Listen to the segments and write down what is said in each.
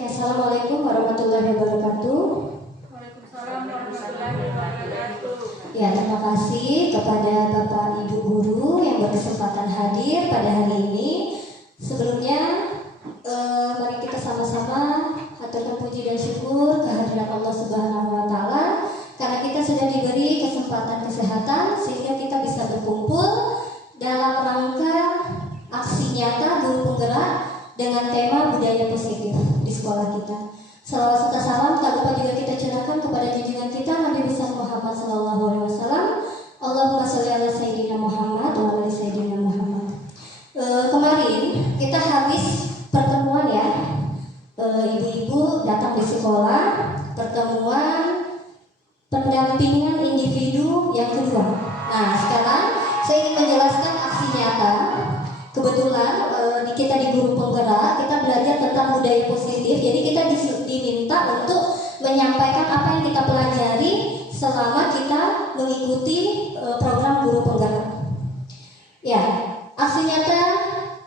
Oke, assalamualaikum warahmatullahi wabarakatuh. Waalaikumsalam warahmatullahi wabarakatuh. Ya, terima kasih kepada Bapak Ibu Guru yang berkesempatan hadir pada hari ini. Sebelumnya, mari kita sama-sama haturkan puji dan syukur kehadirat Allah Subhanahu wa Ta'ala, karena kita sudah diberi kesempatan kesehatan sehingga kita bisa berkumpul dalam rangka aksi nyata guru penggerak dengan tema budaya positif di sekolah kita. Salawat serta salam tak lupa juga kita curahkan kepada junjungan kita Nabi besar Muhammad sallallahu alaihi wasallam. Allahumma sholli ala sayyidina Muhammad wa ala sayyidina Muhammad. Kemarin kita habis pertemuan ya. Ibu-ibu datang di sekolah, pertemuan pendampingan individu yang kedua. Nah, sekarang saya ingin menjelaskan aksi nyata. Kebetulan kita di guru penggerak, kita belajar tentang budaya positif. Jadi kita diminta untuk menyampaikan apa yang kita pelajari selama kita mengikuti program guru penggerak. Ya, aksi nyata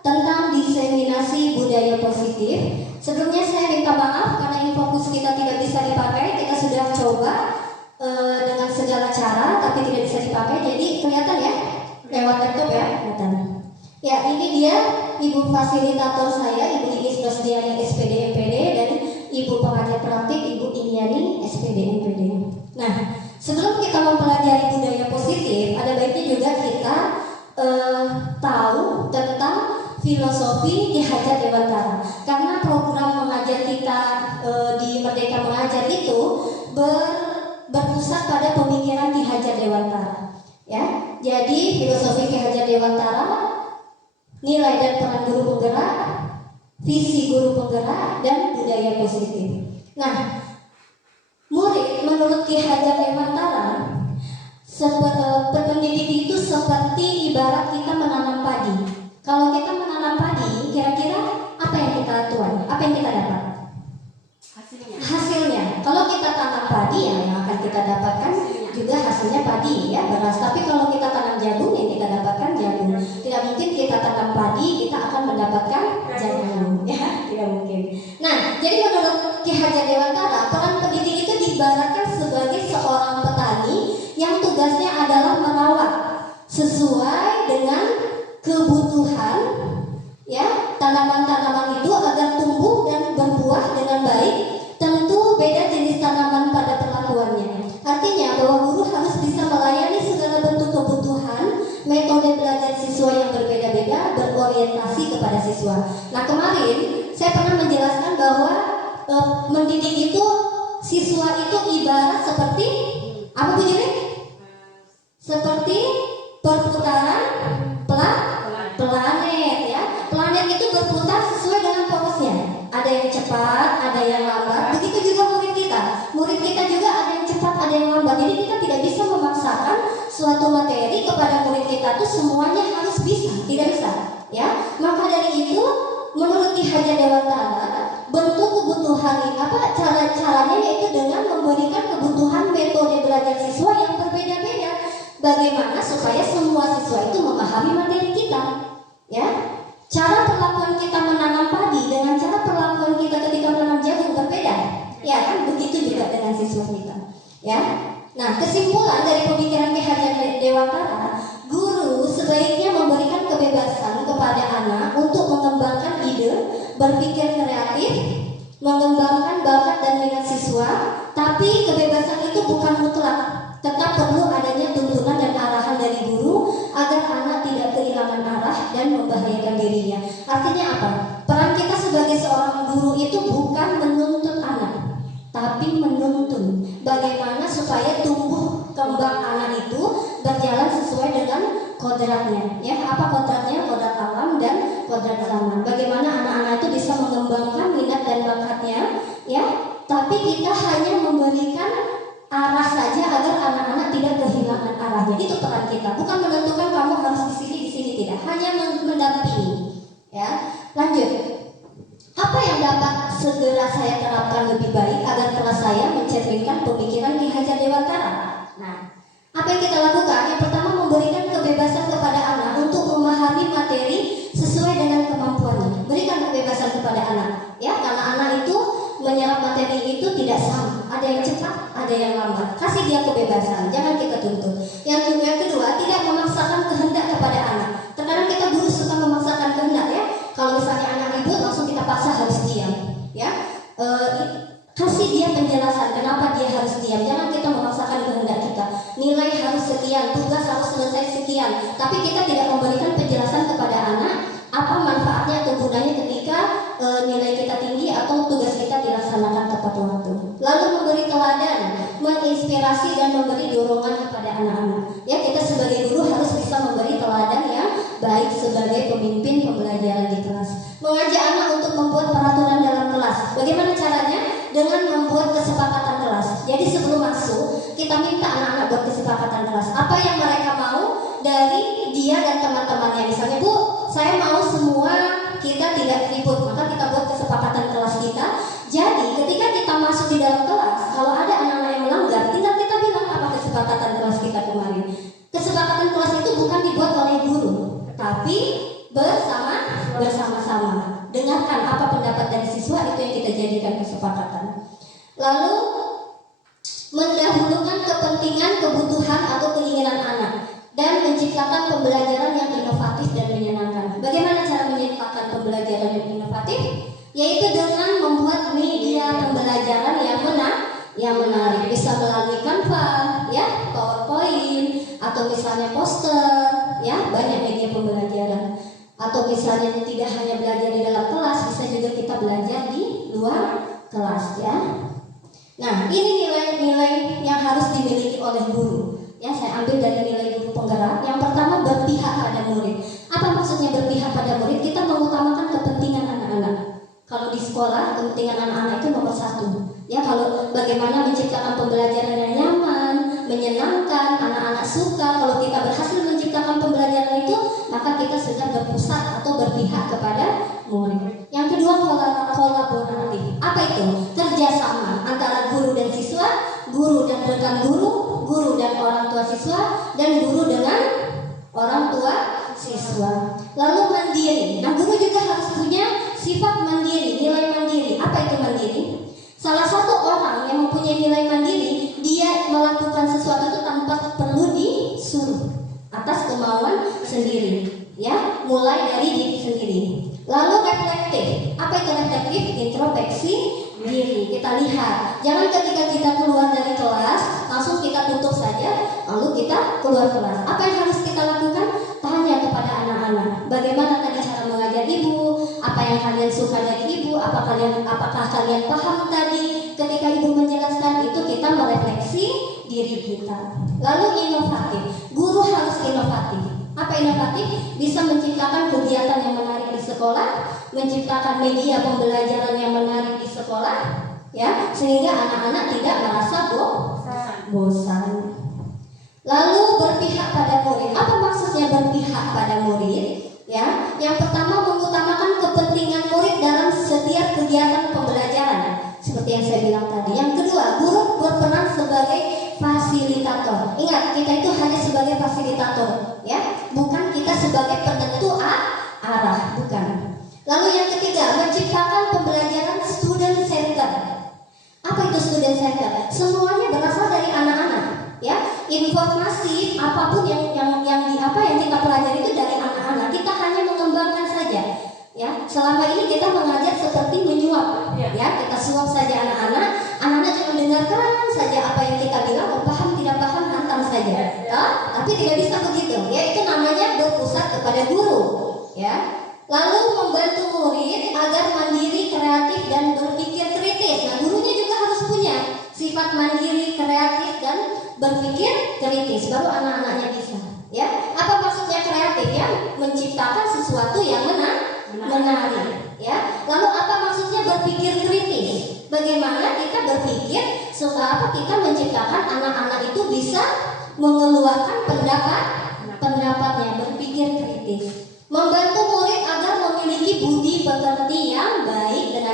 tentang diseminasi budaya positif. Sebelumnya saya minta maaf karena ini fokus kita tidak bisa dipakai. Kita sudah coba dengan segala cara, tapi tidak bisa dipakai. Jadi kelihatan ya, lewat laptop ya, kelihatan. Ya, ini dia ibu fasilitator saya, Ibu Iis Rosdiani SPD MPD, dan ibu pengajar praktik Ibu Iniani SPD MPD. Nah, sebelum kita mempelajari budaya positif, ada baiknya juga kita tahu tentang filosofi Ki Hajar Dewantara. Karena program mengajar kita di Merdeka Mengajar itu berpusat pada pemikiran Ki Hajar Dewantara. Ya, jadi filosofi Ki Hajar Dewantara, nilai dan peran guru penggerak, visi guru penggerak, dan budaya positif. Nah, murid menurut Ki Hajar Dewantara, pendidik itu seperti ibarat kita menanam padi. Kalau kita menanam padi, kira-kira apa yang kita tuai? Apa yang kita dapat? Hasilnya. Kalau kita tanam padi, ya yang akan kita dapatkan juga hasilnya padi ya, beras. Tapi kalau kita tanam jagung, yang kita dapatkan jagung. Tidak mungkin kita tanam padi kita akan mendapatkan jagung ya, tidak mungkin. Nah, jadi menurut Ki Hajar Dewantara, peran pendidik itu diibaratkan sebagai seorang petani yang tugasnya adalah merawat sesuai dengan kebutuhan ya tanaman-tanaman itu agar tumbuh dan berbuah dengan baik. Tentu beda jenis tanaman pada perlakuannya. Artinya bahwa guru harus bisa melayani segala bentuk kebutuhan, metode belajar siswa yang berbeda-beda, berorientasi kepada siswa. Nah, kemarin saya pernah menjelaskan bahwa mendidik itu, siswa itu ibarat seperti apa Bu Juri? Seperti perputaran planet ya. Planet itu berputar sesuai dengan porosnya. Ada yang cepat, ada yang lambat. Begitu juga murid kita. Murid kita juga ada yang cepat, ada yang lambat. Jadi kita tidak bisa memaksakan suatu materi kepada murid kita tuh semuanya harus bisa, tidak bisa. Ya, maka dari itu menurut Ki Hajar Dewantara, bentuk kebutuhan caranya yaitu dengan memberikan kebutuhan metode belajar siswa yang berbeda-beda. Bagaimana supaya semua siswa itu memahami materi kita, ya? Cara perlakuan kita menanam padi dengan cara perlakuan kita ketika menanam jagung berbeda, ya kan? Begitu juga dengan siswa kita, ya. Nah, kesimpulan dari pemikiran Ki Hajar Dewantara, guru sebaiknya memberikan kebebasan kepada anak untuk mengembangkan ide, berpikir kreatif, mengembangkan bakat dan minat siswa, tapi kebebasan itu bukan mutlak. Tetap perlu adanya tuntunan dan arahan dari guru agar anak tidak kehilangan arah dan membahayakan dirinya. Artinya apa? Peran kita sebagai seorang guru itu bukan menuntut anak, tapi menuntun bagaimana supaya tumbuh kembang anak itu berjalan sesuai dengan kodratnya. Ya, apa kodratnya? Kodrat alam dan kodrat zaman. Bagaimana anak-anak itu bisa mengembangkan minat dan bakatnya, ya. Tapi kita hanya memberikan arah saja agar anak-anak tidak kehilangan arahnya. Itu peran kita. Bukan menentukan kamu harus di sini tidak. Hanya mendampingi. Ya, lanjut. Apa yang dapat segera saya terapkan lebih baik agar kelas saya mencerminkan pemikiran Ki Hajar Dewantara? Nah, apa yang kita lakukan? Yang pertama, memberikan kebebasan kepada anak untuk memahami materi sesuai dengan kemampuannya. Berikan kebebasan kepada anak, ya, karena anak itu ada yang cepat, ada yang lambat. Kasih dia kebebasan, jangan kita tuntut. Yang kedua, tidak memaksakan kehendak kepada anak. Terkadang kita guru suka memaksakan kehendak ya. Kalau misalnya anak ribut, langsung kita paksa harus diam. Ya, kasih dia penjelasan kenapa dia harus diam. Jangan kita memaksakan kehendak kita. Nilai harus sekian, tugas harus selesai sekian. Tapi kita tidak memberikan penjelasan kepada anak apa manfaatnya atau gunanya ketika nilai kita tinggi atau tugas kita dilaksanakan tepat waktu. Lalu memberi teladan, menginspirasi dan memberi dorongan kepada anak-anak. Ya, kita sebagai guru harus bisa memberi teladan yang baik sebagai pemimpin pembelajaran di kelas. Mengajak anak untuk membuat peraturan dalam kelas. Bagaimana caranya? Dengan membuat kesepakatan kelas. Jadi sebelum masuk, kita minta anak-anak buat kesepakatan kelas. Apa yang mereka mau dari dia dan teman-temannya. Misalnya, Bu, saya mau semua kita tidak ribut, maka kita buat kesepakatan kelas kita. Jadi ketika kita masuk di dalam kelas, kalau ada anak-anak yang melanggar, tinggal kita bilang apa kesepakatan kelas kita kemarin. Kesepakatan kelas itu bukan dibuat oleh guru, tapi bersama-sama. Dengarkan apa pendapat dari siswa, itu yang kita jadikan kesepakatan. Lalu mendahulukan kepentingan, kebutuhan atau keinginan anak dan menciptakan pembelajaran yang inovatif dan menyenangkan. Bagaimana cara menciptakan pembelajaran yang inovatif? Yaitu dengan membuat media pembelajaran yang menarik. Bisa melalui Canva, ya, PowerPoint, atau misalnya poster, ya, banyak media pembelajaran. Atau misalnya tidak hanya belajar di dalam kelas, bisa juga kita belajar di luar kelas, ya. Nah, ini nilai-nilai yang harus dimiliki oleh guru. Ya, saya ambil dari nilai guru penggerak. Yang pertama, berpihak pada murid. Apa maksudnya berpihak pada murid? Kita mengutamakan kepentingan anak-anak. Kalau di sekolah, kepentingan anak-anak itu nomor satu. Ya, kalau bagaimana menciptakan pembelajaran yang nyaman, menyenangkan, anak-anak suka. Kalau kita berhasil menciptakan pembelajaran itu, maka kita sedang berpusat atau berpihak kepada murid. Yang kedua, kolaboratif. Apa itu? Kerjasama antara guru dan siswa, guru dan rekan guru, guru dan orang tua siswa, dan guru dengan orang tua siswa. Lalu mandiri. Nah, guru juga harus punya sifat mandiri, nilai mandiri. Apa itu mandiri? Salah satu orang yang mempunyai nilai mandiri, dia melakukan sesuatu itu tanpa perlu disuruh, atas kemauan sendiri, ya, mulai dari diri sendiri. Lalu reflektif. Apa itu reflektif? Introspeksi diri. Kita lihat, jangan ketika kita keluar dari kelas langsung kita tutup saja, lalu kita keluar kelas. Apa yang harus kita lakukan? Tanya kepada anak-anak, bagaimana tadi cara mengajar ibu, apa yang kalian suka dari ibu, apakah kalian paham tadi ketika ibu menjelaskan. Itu kita merefleksi diri kita. Lalu inovatif. Guru harus inovatif. Apa inovatif? Bisa menciptakan kegiatan yang menarik di sekolah, menciptakan media pembelajaran yang menarik di sekolah, ya, sehingga anak-anak tidak merasa bosan. Lalu berpihak pada murid. Apa maksudnya berpihak pada murid? Ya, yang pertama mengutamakan kepentingan murid dalam setiap kegiatan pembelajaran, seperti yang saya bilang tadi. Yang kedua, guru berperan sebagai fasilitator. Ingat, kita itu hanya sebagai fasilitator, ya, bukan kita sebagai penentu arah, bukan. Lalu yang ketiga, menciptakan pembelajaran student center. Apa itu student center? Semuanya berasal dari anak-anak, ya. Informasi apapun yang kita pelajari itu dari anak-anak. Kita hanya mengembangkan saja, ya. Selama ini kita mengajar seperti menyuap, ya. Kita suap saja anak-anak. Anak-anak cuma dengarkan saja apa yang kita bilang, paham tidak paham hantam saja, ya. Tapi tidak bisa begitu, ya. Itu namanya berpusat kepada guru, ya. Lalu membantu murid agar mandiri, kreatif dan berpikir kritis. Nah, gurunya juga harus punya sifat mandiri, kreatif dan berpikir kritis, baru anak-anaknya bisa, ya. Apa maksudnya kreatif? Ya, menciptakan sesuatu yang menarik, ya. Lalu apa maksudnya berpikir kritis? Bagaimana kita berpikir supaya kita menciptakan anak-anak itu bisa mengeluarkan pendapatnya, berpikir kritis. Membantu murid agar memiliki budi pekerti yang baik dengan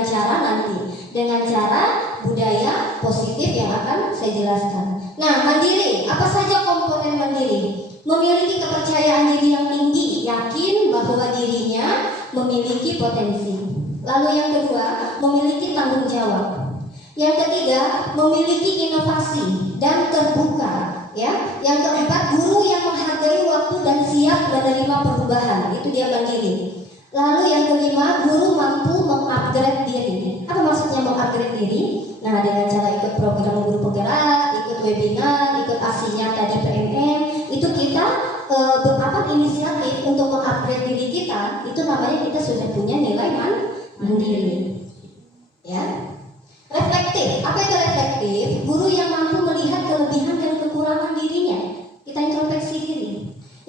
cara budaya positif yang akan saya jelaskan. Nah, mandiri, apa saja komponen mandiri? Memiliki kepercayaan diri yang tinggi, yakin bahwa dirinya memiliki potensi. Lalu yang kedua, memiliki tanggung jawab. Yang ketiga, memiliki inovasi dan terbuka, ya. Yang keempat, guru yang menghargai waktu dan siap menerima perubahan, itu dia mandiri. Lalu yang kelima, guru mampu mengupgrade diri. Apa maksudnya mengupgrade diri? Nah, dengan cara ikut program guru penggerak, ikut webinar, ikut ASI-nya tadi PMM, itu kita inisiatif untuk mengupgrade diri kita. Itu namanya kita sudah punya nilai mandiri. Ya. Reflektif. Apa itu reflektif? Guru yang mampu melihat kelebihan dan kekurangan dirinya. Kita introspeksi diri.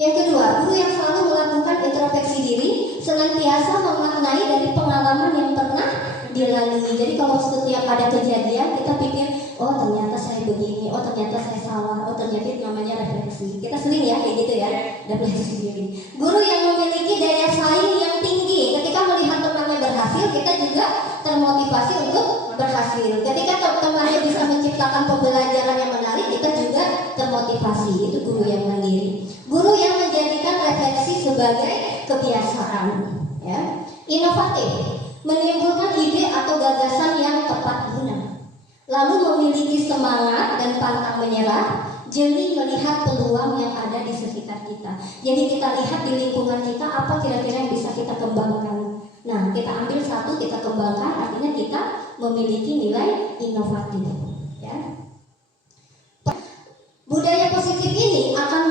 Yang kedua, guru yang selalu melakukan introspeksi diri, senantiasa memaknai dari pengalaman yang pernah dilalui. Jadi kalau setiap ada kejadian, kita pikir, oh ternyata saya begini, oh ternyata saya salah, oh ternyata itu namanya refleksi. Kita sering ya kayak gitu ya, refleksi diri. Guru yang memiliki daya saing yang tinggi, ketika melihat temannya berhasil, kita juga termotivasi untuk berhasil. Ketika temannya bisa menciptakan pembelajaran yang menarik, kita juga termotivasi. Itu guru yang mandiri. Guru yang menjadikan refleksi sebagai kebiasaan, ya. Inovatif, menimbulkan ide atau gagasan yang tepat guna. Lalu memiliki semangat dan pantang menyerah, jeli melihat peluang yang ada di sekitar kita. Jadi kita lihat di lingkungan kita apa kira-kira yang bisa kita kembangkan. Nah, kita ambil satu, kita kembangkan, artinya kita memiliki nilai inovatif, ya. Budaya positif ini akan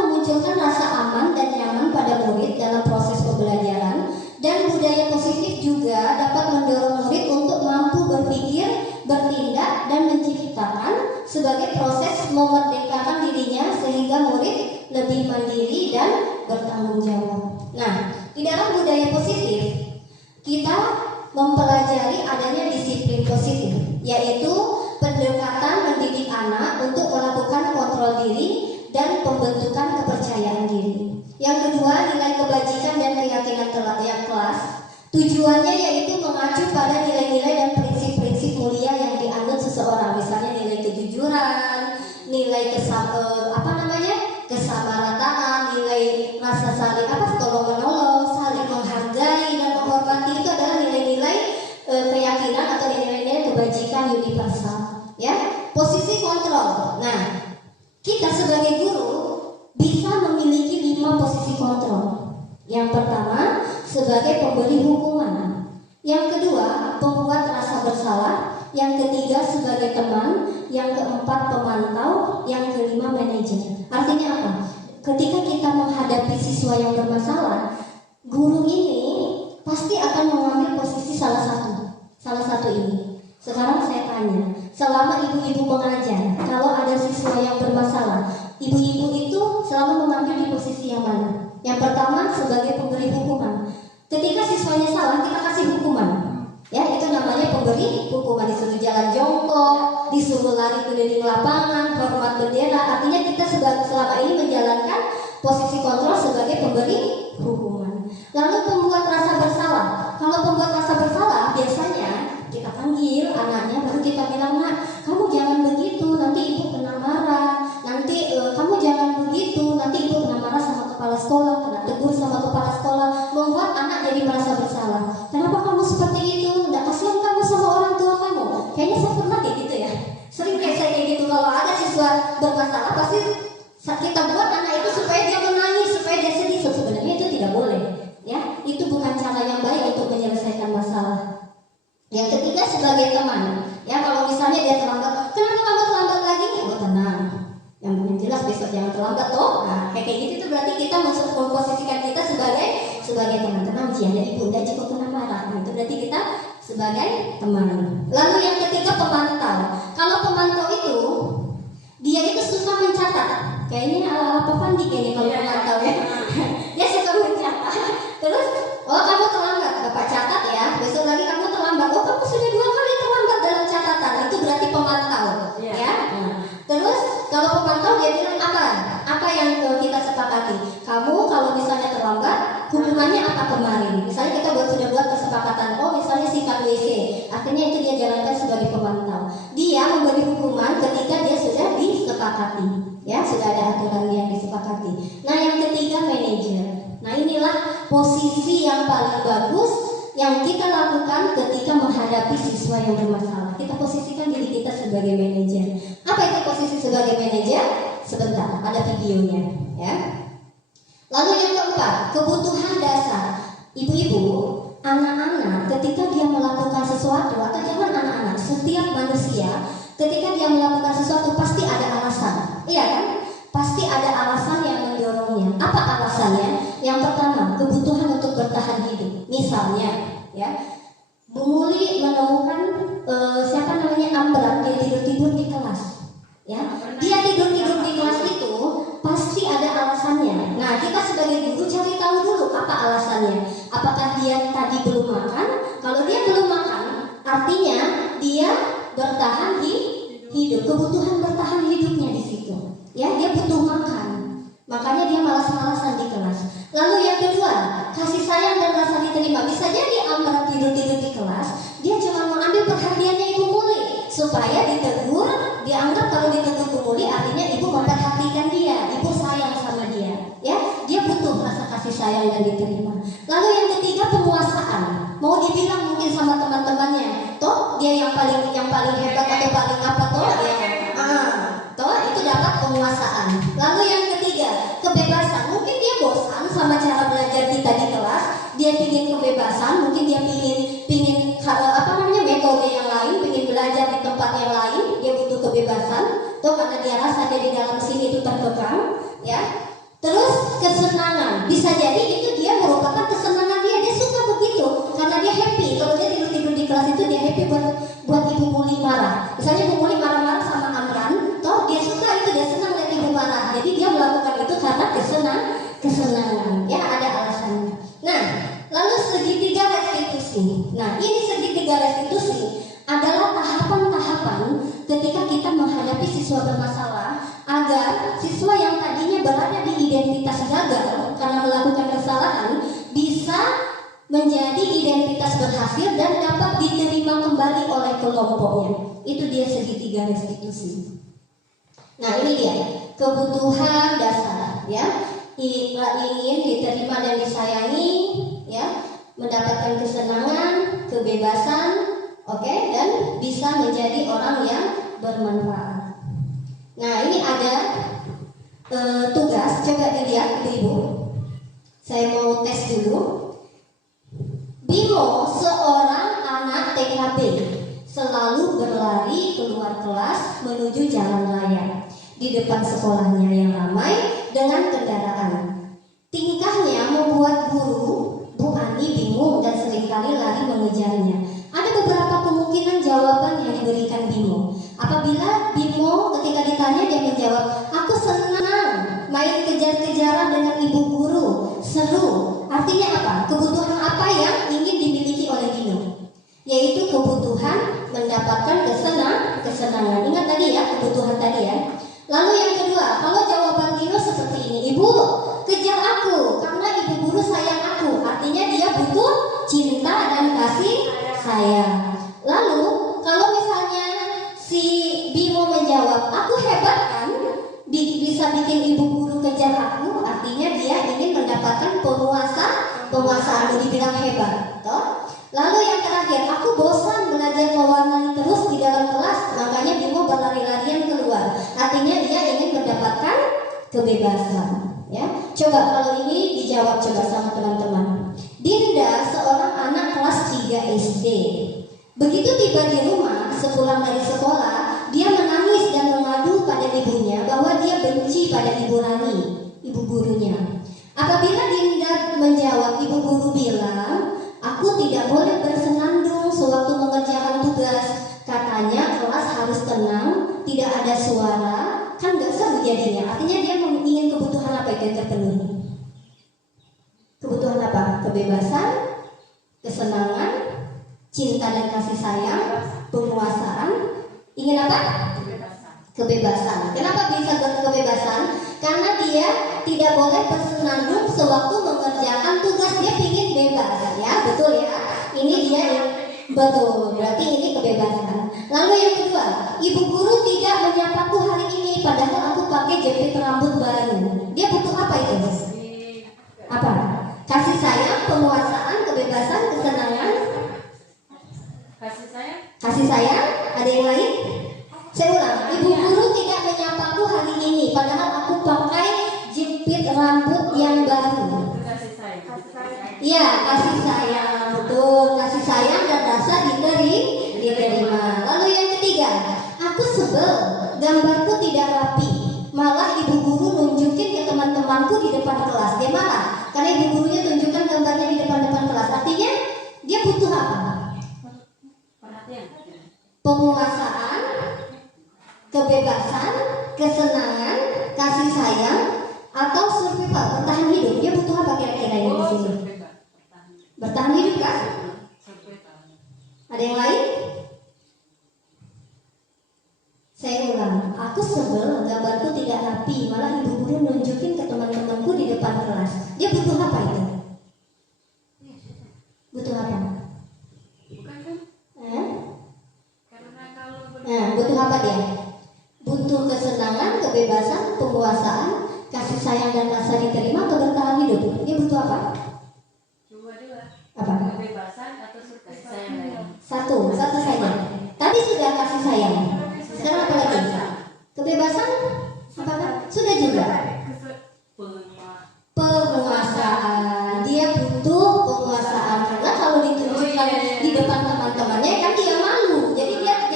memunculkan rasa aman dan nyaman pada murid dalam proses pembelajaran, dan budaya positif juga dapat mendorong murid untuk mampu berpikir, bertindak, dan menciptakan sebagai proses memerdekakan dirinya sehingga murid lebih mandiri dan bertanggung jawab. Nah, di dalam budaya positif kita mempelajari adanya disiplin positif, yaitu pendekatan mendidik anak untuk melakukan kontrol diri dan pembentukan kepercayaan diri. Yang kedua, nilai kebajikan dan keyakinan yang kelas. Tujuannya yaitu mengacu pada nilai-nilai dan prinsip-prinsip mulia yang dianut seseorang, misalnya nilai kejujuran, nilai kesamarataan, nilai rasa saling tolong menolong, saling menghargai dan menghormati. Itu adalah nilai-nilai keyakinan atau nilai-nilai kebajikan universal, ya. Posisi kontrol. Nah, kita sebagai guru bisa memiliki 5 posisi kontrol. Yang pertama, sebagai pemberi hukuman. Yang kedua, pembuat rasa bersalah. Yang ketiga, sebagai teman. Yang keempat, pemantau. Yang kelima, manajer. Artinya apa? Ketika kita menghadapi siswa yang bermasalah, guru ini pasti akan mengambil posisi salah satu ini. Sekarang saya tanya, selama ibu-ibu mengajar, kalau ada siswa yang bermasalah, ibu-ibu itu selalu mengambil di posisi yang mana? Yang pertama, sebagai pemberi hukuman. Ketika siswanya salah, kita kasih hukuman. Ya, itu namanya pemberi hukuman. Disuruh jalan jongkok, disuruh lari keliling lapangan, hormat bendera. Artinya kita selama ini menjalankan posisi kontrol sebagai pemberi hukuman. Lalu pembuat rasa bersalah. Kalau pembuat rasa bersalah, biasanya kita panggil anaknya, baru kita bilang, "Nak, kamu jangan begitu, nanti ibu kena marah. Nanti kamu jangan begitu, nanti ibu kena marah sama kepala sekolah, kena tegur sama kepala sekolah." Membuat anak jadi merasa bersalah. Kenapa kamu seperti itu? Nggak kasihan kamu sama orang tua kamu? Kayaknya saya pernah kayak gitu ya. Sering kayak gitu. Kalau ada siswa bermasalah, pasti kita buat anak itu supaya dia menangis, supaya dia sedih. Sebenarnya itu tidak boleh, ya. Itu bukan cara yang baik untuk menyelesaikan masalah. Yang ketiga, sebagai teman. Ya, kalau misalnya dia terlambat, "Kenapa kamu terlambat lagi?" "Oh, tenang. Yang jelas besok jangan terlambat toh." Nah, kayak gitu itu berarti kita memposisikan kita sebagai teman. Tenang, Ci, ada ibu dan cukup kena marah. Nah, itu berarti kita sebagai teman. Lalu yang ketiga, pemantau. Kalau pemantau itu dia itu suka mencatat. Kayaknya ala Pak Pandi kayaknya kalau pemantau ya. Dia suka mencatat. Terus, "Oh, kamu terlambat, Bapak catat ya. Besok lagi kamu terlambat. Oh, kamu sudah 2 kali terlambat dalam catatan." Itu berarti pemantau, ya. Terus kalau pemantau dia bilang apa yang kita sepakati. Kamu kalau misalnya terlambat, hukumannya apa kemarin? Misalnya kita sudah buat kesepakatan. Oh, misalnya sikat WC. Artinya itu dia jalankan sebagai pemantau. Dia memberi hukuman ketika dia sudah disepakati. Ya, sudah ada aturan yang disepakati. Nah, yang ketiga, manajer. Nah, inilah posisi yang paling bagus yang kita lakukan ketika menghadapi siswa yang bermasalah. Kita posisikan diri kita sebagai manajer. Apa itu posisi sebagai manajer? Sebentar, ada videonya ya. Lalu yang keempat, kebutuhan dasar. Ibu-ibu, anak-anak ketika dia melakukan sesuatu, atau jangan anak-anak, setiap manusia ketika dia melakukan sesuatu pasti ada alasan. Iya kan? Pasti ada alasan yang mendorongnya. Apa alasannya? Yang pertama, kebutuhan untuk bertahan hidup. Misalnya, ya, Bu Muli menemukan siapa namanya Amran, dia tidur di kelas. Ya, dia tidur di kelas itu pasti ada alasannya. Nah, kita sebagai guru cari tahu dulu apa alasannya. Apakah dia tadi belum makan? Kalau dia belum makan, artinya dia bertahan hidup. Kebutuhan bertahan hidupnya di situ. Ya, dia butuh makan. Makanya dia malas-malasan di kelas. Lalu yang kedua, kasih sayang dan rasa diterima. Bisa jadi Amran tidur di kelas, dia cuma mengambil perhatiannya Ibu Muli supaya ditegur, dianggap kalau ditegur Bu Muli artinya ibu memperhatikan dia, ibu sayang sama dia. Ya, dia butuh rasa kasih sayang dan diterima. Lalu yang ketiga, penguasaan. Mau dibilang mungkin sama teman-temannya, toh dia yang paling hebat atau paling apa toh ya. Toh itu dapat penguasaan. Lalu yang ketiga, kebebasan. Mungkin dia bosan sama cara belajar kita di kelas, dia ingin kebebasan, mungkin dia pingin metode yang lain, ingin belajar di tempat yang lain, dia butuh kebebasan. Toh karena dia rasa dia di dalam sini itu terkekang, ya. Terus kesenangan, bisa jadi itu dia merupakan kesenangan dia suka begitu karena dia happy. Kalau dia tidur di kelas itu dia happy buat Ibu Muli marah. Misalnya Ibu Muli marah-marah sama Amran, toh dia suka itu, dia senang lihat ibu marah. Jadi dia melakukan itu karena kesenangan. Ya, ada alasannya. Nah, lalu segitiga restitusi. Nah, ini segitiga restitusi adalah tahapan-tahapan ketika kita menghadapi siswa bermasalah agar siswa yang tadinya berada di identitas gagal karena melakukan kesalahan bisa menjadi identitas berhasil dan dapat diterima kembali oleh kelompoknya. Itu dia segitiga restitusi. Nah, ini dia kebutuhan dasar, ya. Ingin diterima dan disayangi, ya, mendapatkan kesenangan, kebebasan, oke, dan bisa menjadi orang yang bermanfaat. Nah, ini ada tugas, coba dilihat ibu-ibu. Saya mau tes dulu. Bimo, seorang anak TKB, selalu berlari keluar kelas menuju jalan raya di depan sekolahnya yang ramai dengan kendaraan. Tingkahnya membuat guru Bu Ani bingung dan seringkali lari mengejarnya. Ada beberapa kemungkinan jawaban yang diberikan Bimo. Apabila Bimo ketika ditanya dia menjawab, aku senang main kejar-kejaran dengan ibu guru, seru. Artinya apa? Kebutuhan apa yang ingin dimiliki oleh Bimo? Yaitu kebutuhan mendapatkan kesenangan. Ingat tadi ya, kebutuhan tadi ya. Lalu yang kedua, kalau jawaban Bimo seperti ini, ibu kejar aku karena ibu guru sayang aku. Artinya dia butuh cinta dan kasih sayang. Lalu kalau misalnya si Bimo menjawab, aku hebat kan, bisa bikin ibu guru kejar aku, artinya dia ingin mendapatkan penguasaan, dibilang hebat, toh? Lalu yang terakhir, aku bosan belajar mewarnai terus di dalam kelas, makanya Bimo berlari-larian keluar. Artinya dia ingin mendapatkan kebebasan. Ya, coba kalau ini dijawab coba sama teman-teman. Dinda, seorang anak kelas 3 SD. Begitu tiba di rumah, sepulang dari sekolah, dia menangis dan mengadu pada ibunya bahwa dia benci pada Ibu Rani, ibu gurunya. Apabila Dinda menjawab, ibu guru bilang, aku tidak boleh bersenandung sewaktu mengerjakan tugas. Katanya kelas harus tenang, tidak ada suara, kan gak seru jadinya. Artinya dia ingin kebutuhan apa itu yang terpenuhi? Kebutuhan apa? Kebebasan, kesenangan, cinta dan kasih sayang, penguasaan. Ingin apa? Kebebasan. Kenapa bisa kebebasan? Karena dia tidak boleh bersenandung sewaktu mengerjakan tugas. Dia ingin bebas, ya, betul ya. Ini dia yang betul. Berarti ini kebebasan. Lalu yang kedua, ibu guru tidak menyapaku hari ini, padahal aku pakai jepit rambut baru. Dia butuh apa itu? Apa? Kasih sayang, penguasaan, kebebasan, kesenangan. Kasih sayang. Kasih sayang. Ada yang lain? Saya ulang, ibu guru tidak menyapaku hari ini, padahal aku pakai jepit rambut yang baru. Kasih sayang. Iya, kasih sayang, betul. Kasih sayang dan rasa diterima. Lalu yang ketiga, aku sebel, gambarku tidak rapi. Malah ibu guru nunjukin ke teman-temanku di depan kelas. Dia marah karena ibu gurunya tunjukkan gambarnya di depan kelas. Artinya dia butuh apa? Perhatian. Penguasaan, kebebasan, kesenangan, kasih sayang, atau survival, bertahan hidup. Dia butuh apa kira-kira ini di sini? Bertahan hidup kan? Ada yang lain? Saya ulang, aku sebel, gambarku tidak rapi, malah ibu guru nunjukin ke teman-temanku di depan kelas. Dia butuh apa itu? Butuh apa? Bukan kan? Karena kalau Butuh apa dia? Butuh kesenangan, kebebasan, penguasaan, kasih sayang dan rasa diterima atau bertahan hidup. Dia butuh apa? coba dua. Apa? Kebebasan atau kasih sayang. Satu saja. Tadi sudah kasih sayang. Sekarang apa lagi? Kebebasan? Apakah? Sudah juga. Penguasaan. Dia butuh penguasaan karena kalau ditunjukkan di depan teman-temannya kan dia malu. Jadi kayak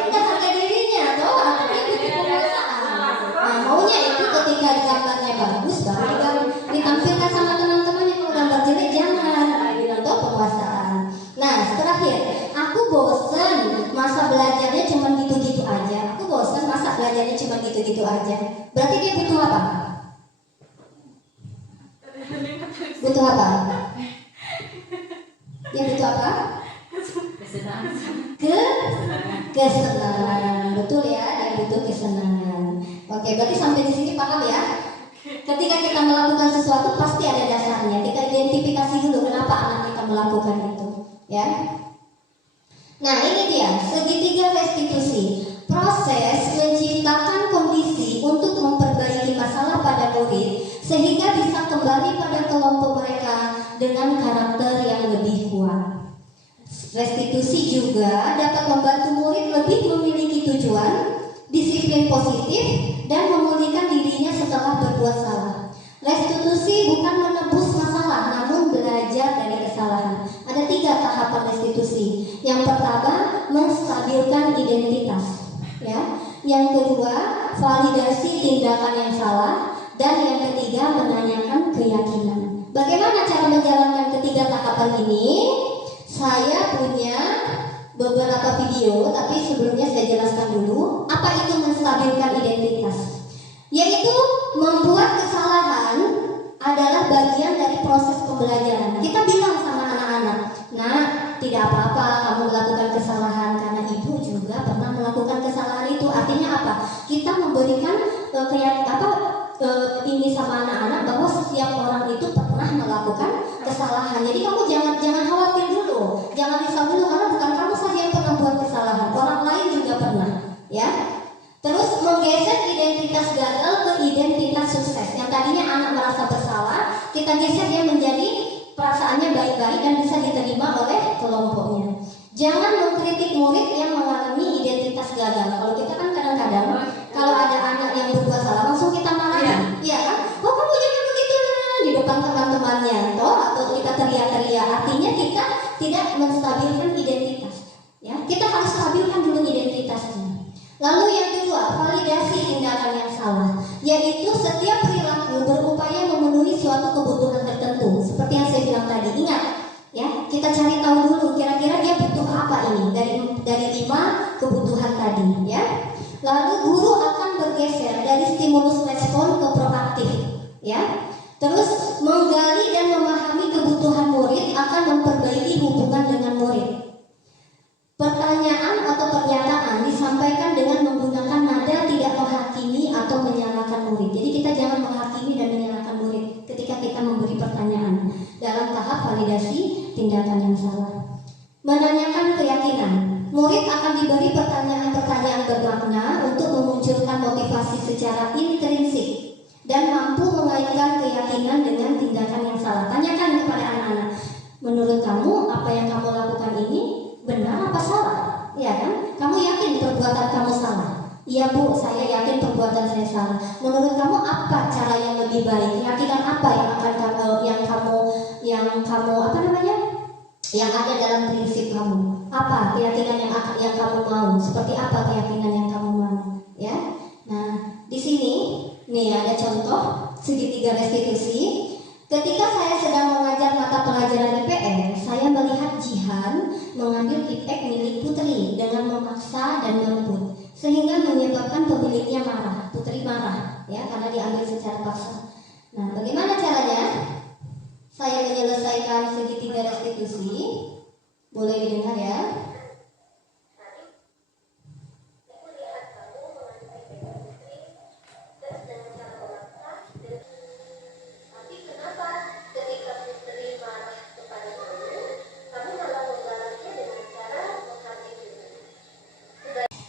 rendah harga dirinya, toh atau dia butuh penguasaan. Nah, maunya itu ketika gambarnya bagus baru ditampilkan sama teman-temannya. Kalau gambar jelek jangan. Bilang toh penguasaan. Nah, terakhir, aku bosen masa belajarnya cuma gitu-gitu aja. Aku bosen masa belajarnya cuma gitu-gitu aja. Berarti dia butuh apa? Butuh apa? Dia butuh apa? Kesenangan. Betul ya, dia butuh kesenangan. Oke, berarti sampai di sini paham ya? Ketika kita melakukan sesuatu pasti ada dasarnya. Kita identifikasi dulu kenapa anak kita melakukan itu, ya. Nah, ini dia segitiga restitusi. Proses menciptakan kondisi untuk memperbaiki masalah pada murid sehingga bisa kembali pada kelompok mereka dengan karakter yang lebih kuat. Restitusi juga dapat membantu murid lebih memiliki tujuan, disiplin positif, dan memulihkan dirinya setelah berbuat salah. Restitusi bukan menebus masalah, namun belajar dari kesalahan. Ada 3 tahapan restitusi. Yang pertama, menstabilkan identitas. Ya. Yang kedua, validasi tindakan yang salah. Dan yang ketiga, menanyakan keyakinan. Bagaimana cara menjalankan ketiga tahapan ini? Saya punya beberapa video, tapi sebelumnya saya jelaskan dulu apa itu menstabilkan identitas. Yaitu membuat kesalahan adalah bagian dari proses pembelajaran. Kita bilang sama anak-anak, nah, tidak apa-apa kamu melakukan kesalahan karena ibu juga pernah melakukan kesalahan itu. Artinya apa? Kita memberikan ini sama anak-anak bahwa setiap orang itu pernah melakukan kesalahan. Jadi kamu jangan khawatir dulu, jangan risau dulu karena bukan kamu saja yang pernah buat kesalahan, orang lain juga pernah, ya. Terus menggeser identitas gagal ke identitas sukses. Yang tadinya anak merasa bersalah, kita geser dia menjadi perasaannya baik-baik dan bisa diterima oleh kelompoknya. Jangan mengkritik murid yang mengalami identitas gagal. Kalau kita kan kadang-kadang kalau ada anak yang berbuat salah langsung kita marahin, iya kan? Oh, kamu jangan begitu di depan teman-temannya, toh, atau kita teriak-teriak. Artinya kita tidak menstabilkan identitas. Ya, kita harus stabilkan dulu identitasnya. Lalu yang kedua, validasi tindakan yang salah, yaitu setiap perilaku berupaya memenuhi suatu kebutuhan tertentu. Seperti yang saya bilang tadi, ingat, ya, kita cari tahu dulu kira-kira dia butuh apa ini dari 5 kebutuhan tadi, ya. Lalu guru akan bergeser dari stimulus respon ke proaktif, ya. Terus menggali dan memahami kebutuhan murid akan memperbaiki hubungan dengan murid. Pertanyaan atau pernyataan disampaikan dengan menggunakan nada tidak menghakimi atau menyalahkan murid. Jadi kita jangan menghakimi dan menyalahkan murid ketika kita memberi pertanyaan dalam tahap validasi tindakan yang salah. Menanyakan keyakinan. Murid akan diberi pertanyaan-pertanyaan bermakna untuk memunculkan motivasi secara intrinsik dan mampu mengaitkan keyakinan dengan tindakan yang salah. Tanyakan kepada anak-anak, menurut kamu apa yang kamu lakukan ini benar apa salah? Ya kan? Kamu yakin Iya Bu, saya yakin perbuatan saya salah. Menurut kamu apa cara yang lebih baik? Keyakinan apa yang akan kamu apa namanya? Yang ada dalam prinsip kamu? Apa keyakinan yang kamu mau? Seperti apa keyakinan yang kamu mau? Ya. Nah, di sini nih ada contoh segitiga restitusi. Ketika saya sedang mengajar mata pelajaran IPS, saya melihat Jihan mengambil ipek milik Putri dengan memaksa dan merebut, sehingga menyebabkan pemiliknya marah. Putri marah, ya, karena diambil secara paksa. Nah, bagaimana caranya saya menyelesaikan segitiga restitusi? Boleh didengar ya?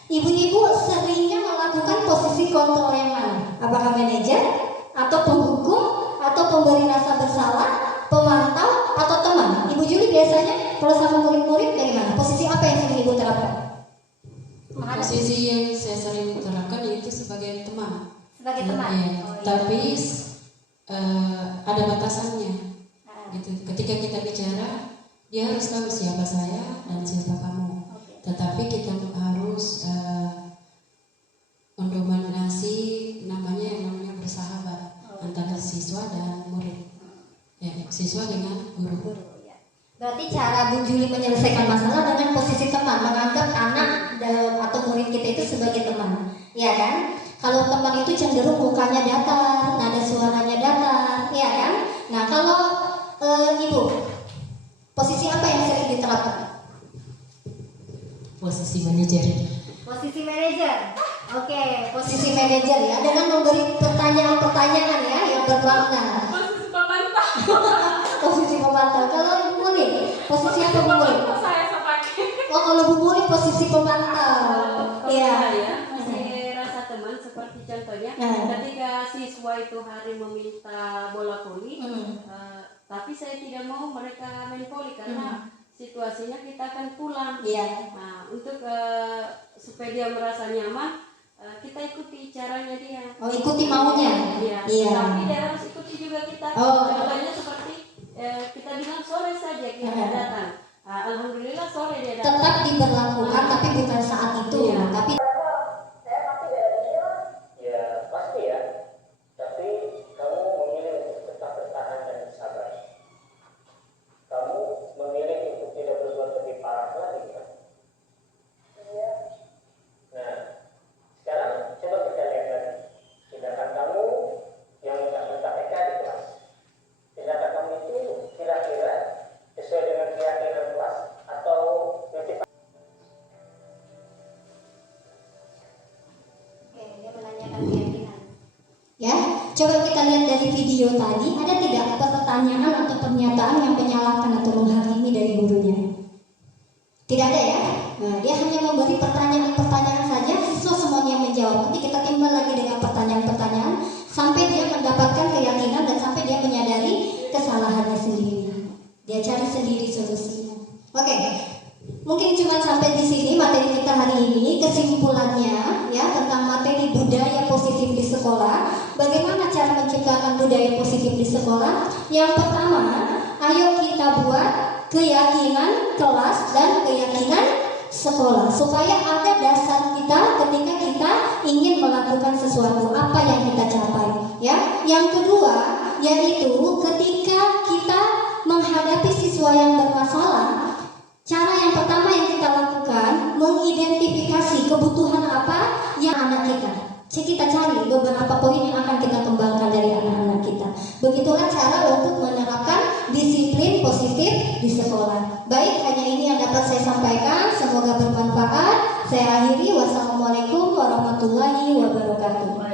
Ibu-ibu seringnya melakukan posisi kontrol yang mana? Apakah manajer, atau penghukum, atau pemberi rasa bersalah, pemantau, atau teman? Ibu Juli biasanya kalau sama murid-murid bagaimana? Posisi apa yang sering ibu terapkan? Posisi yang saya sering terapkan yaitu sebagai teman. Sebagai teman. Ya, Oh, iya. tapi ada batasannya. Gitu. Ketika kita bicara, dia harus tahu siapa saya dan siapa kamu. Tetapi kita harus mendominasi namanya bersahabat antara siswa dan murid. Ya, siswa dengan guru. Ya. Berarti cara Bu Juli menyelesaikan masalah dengan posisi teman, menganggap anak atau murid kita itu sebagai teman, ya kan? Kalau teman itu cenderung mukanya datar, nada suaranya datar, ya kan? Nah, kalau Ibu, posisi apa yang sering diterapkan? Posisi manajer. Posisi manajer. Oke, posisi manajer ya, dengan memberi pertanyaan-pertanyaan ya yang bermakna. Posisi pemantau. Posisi pemantau. Kalau Ibu Muli, posisi apa Bu Muli? Saya sebagai. Oh, kalau Bu Muli posisi pemantau. Kalau Iya. saya masih rasa teman seperti contohnya ketika siswa itu hari meminta bola voli, tapi saya tidak mau mereka main voli karena situasinya kita akan pulang. Iya. Nah, untuk supaya dia merasa nyaman, kita ikuti caranya dia. Oh, ikuti maunya. Iya. Iya. Tapi dia harus ikuti juga kita. Oh. Contohnya seperti kita bilang sore saja kita datang. Alhamdulillah sore dia datang. Tetap diberlakukan tapi bukan saat itu. Iya. Tapi Ya pasti ya, tapi kamu memilih untuk tetap bertahan dan sabar. Kamu memilih untuk tidak berbuat lebih parah lagi kan? Iya. Nah, sekarang coba kita lihat lagi. Tindakan kamu yang minta PK di kelas. Tindakan kamu itu kira-kira sesuai dengan keyakinan kelas atau motivasi? Oke, dia menanyakan keyakinan. Ya, coba kita lihat dari video tadi, ada tidak pertanyaan atau pernyataan yang menyalahkan atau menghakimi dari gurunya? Tidak ada ya? Nah, dia hanya memberi pertanyaan-pertanyaan saja, siswa semuanya menjawab. Nanti kita timbal lagi dengan pertanyaan-pertanyaan sampai dia mendapatkan keyakinan dan sampai dia menyadari kesalahannya sendiri. Dia cari sendiri solusinya. Oke. Mungkin cuma sampai di sini materi kita hari ini. Kesimpulannya ya tentang materi budaya positif di sekolah. Bagaimana cara menciptakan budaya positif di sekolah? Yang pertama, ayo kita buat keyakinan kelas dan keyakinan sekolah supaya ada dasar kita ketika kita ingin melakukan sesuatu apa yang kita capai. Ya. Yang kedua, yaitu ketika kita menghadapi siswa yang bermasalah. Cara yang pertama yang kita lakukan, mengidentifikasi kebutuhan apa yang anak kita. Kita cari beberapa poin yang akan kita kembangkan dari anak-anak kita. Begitulah cara untuk menerapkan disiplin positif di sekolah. Baik, hanya ini yang dapat saya sampaikan. Semoga bermanfaat. Saya akhiri. Wassalamualaikum warahmatullahi wabarakatuh.